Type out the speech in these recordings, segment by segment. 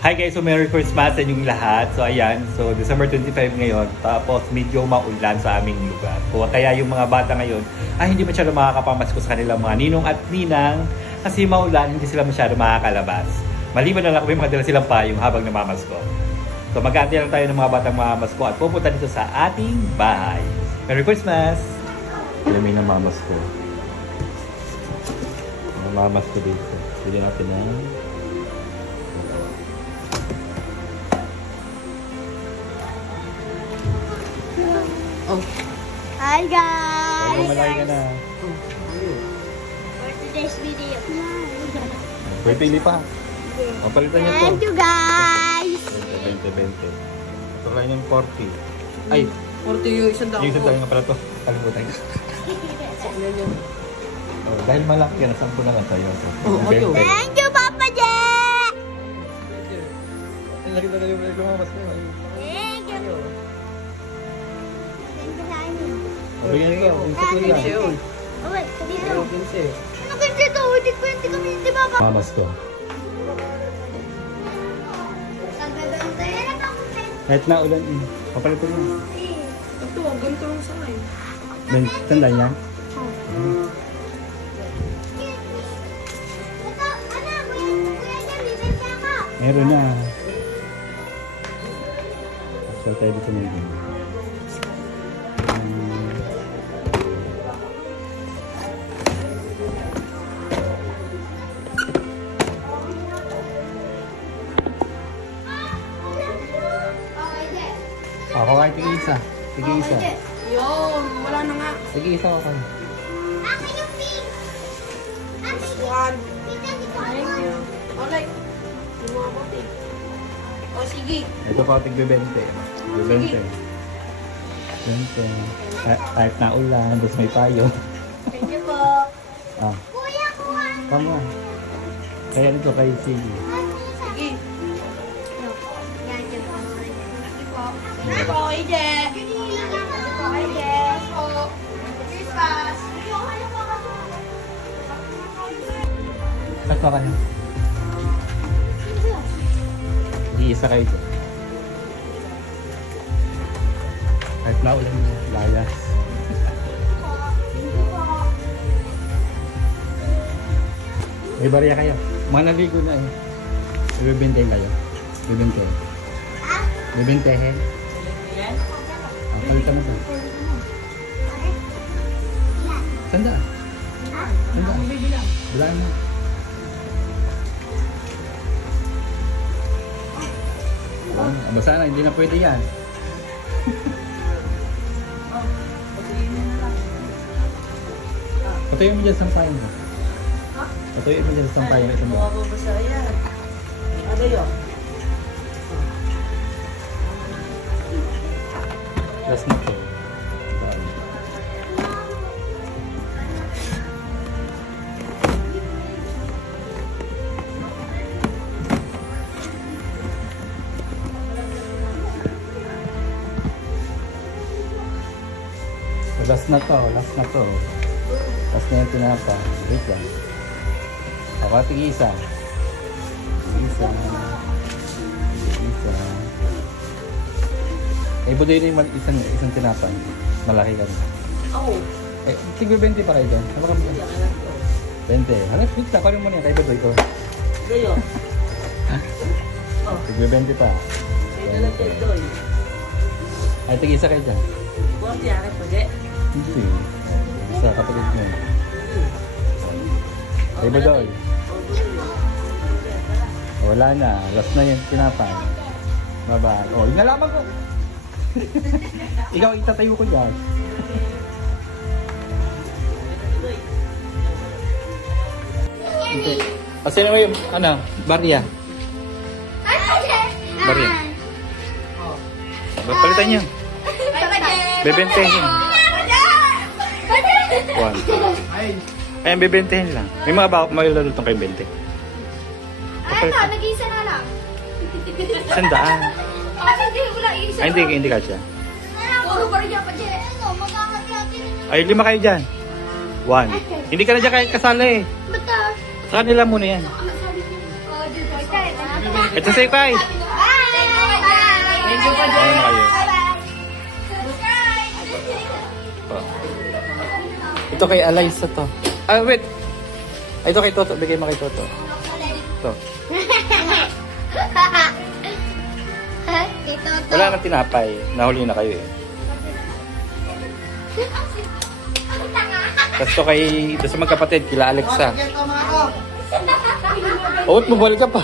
Hi guys, so Merry Christmas sa inyong lahat. So ayan, so December 25 ngayon, tapos medyo maulan sa aming lugar. Kaya yung mga bata ngayon ay hindi masyado makakapamasko sa kanilang mga ninong at ninang kasi maulan, hindi sila masyado makakalabas. Maliban na lang kung may mga dala silang payong habang namamasko. So mag-aantay lang tayo ng mga batang mamamasko at pupunta dito sa ating bahay. Merry Christmas! Alam mo yung namamasko. Namamasko dito. Pili natin na. Oh. Hi guys! Ay, malaki ka na. For today's video. Pili pa. Ang palitan niyo to. Thank you guys! 20. Ito lang yung 40. Ay! 40 yung isang dako. Yung isang tayo nga pala to. Kalimutan ko. Oh, dahil malaki yan, 10 na lang tayo. Oh, ayo. Thank you Papa J! Ay, nakita na yung lumamas na yun. Thank you! Thank you sa amin. Bigyan ko. Yung sa kuya. Oh wait, dito. Ano 15. kayo dito? Hindi 20 kami, di ba? Mamas ko. Ang gaganda yan. Kahit na ulan eh. Papalitan mo. Ito, ganito lang sa akin. Tanda niya? Ito, ano? Kuya niya, bibenta ka. Meron na. Saan tayo dito mo yun? Ako kahit tig-isa. Tig-isa. Yun, wala na nga. Tig-isa ako kayo. Akin yung pink. Akin yung One. pink. Thank you. Alright. Yung mga bote. O, sige. Ito pa tig-20. Tig-20. 20. Kahit na ulan, tapos may payo. Thank you po. Ah, Kuya, kuha. tama. Kaya dito kay Sige. Sige. Yan, yan po. Sige po. Sige Po, Ije. Po, Ije. Po. Christmas. Sakto ka na. Iisa kayo dito. Kahit na ulan, layas. May barya kayo. Mga naligo na eh. Bibintay kayo. Bibintay. Bibintay eh. Ah, palitan mo ito. Sanda. Sanda. Bilaan mo. Basta na, hindi na pwede yan. Patuloy mo dyan sa sampayan mo. Patuloy mo dyan sa sampayan. Ito mo. Mababasa yan. Ano yun? Last na to. Last na to, last na to. Last na yung tinapa. Wait lang. Ako tig-isa. Tig-isa. Tig-isa. Eh, budoy na yung isang tinapa. Malaki ka rin. Oo. Eh, tig-20 pa kayo dyan. Ano ka mo? 20. Halos, wait lang. Karin mo na yan. Kaya budoy ko. Gayo. Tig-20 pa. Ito lang kayo doon. Ay, tig-isa kayo dyan. Buwan siya, pwede. Hindi. Sa kapatid mo. Kaya budoy. Wala na. Last na yung tinapa. Baba. Oh, yung nalaman ko. Ikaw itatayo ko dyan. Hindi. Kasi naman yung, ano, barya. Barya. Palitan niyo. Bebentehin. One. Ayan, bebentehin lang. May mga bawak maglalaro itong kay 20. Ay, ito, nag-iisa na lang. 100. Hindi, wala, isa. Ay, hindi ka siya. Puro pa rin yan pa dyan. Ano, magkakati-hati na. Ay, 5 kayo dyan. 1. Hindi ka na dyan kasali eh. Bata. Sa kanila muna yan. Oh, dito. Ito, Ito sa'yo, Kai. Thank you po, Ano na kayo? Ito kay Alaysa to. Ah, wait. Ito kay Toto. Bigay mo kay Toto. Ito. Wala nang tinapay. Nahuli na kayo eh. Tapos to kay... Ito sa magkapatid, kila Alexa. Oh, mabal ka pa.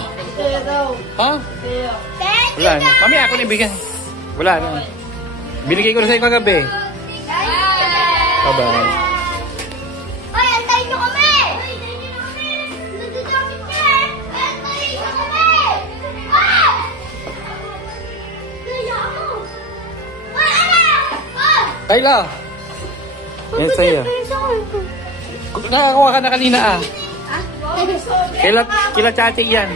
Ha? Wala na. Mami, ako na ibigay. Wala na. Binigay ko na sa'yo kagabi. Bye-bye. Ay, antayin nyo kami! Nagdadamit ka! Antayin nyo kami! Ah! Kaya ako! Ay, anak! Ah! Kayla! Yan sa'yo. Nakakuha ka na kanina ah. Kila Chachi yan.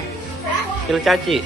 Kila Chachi.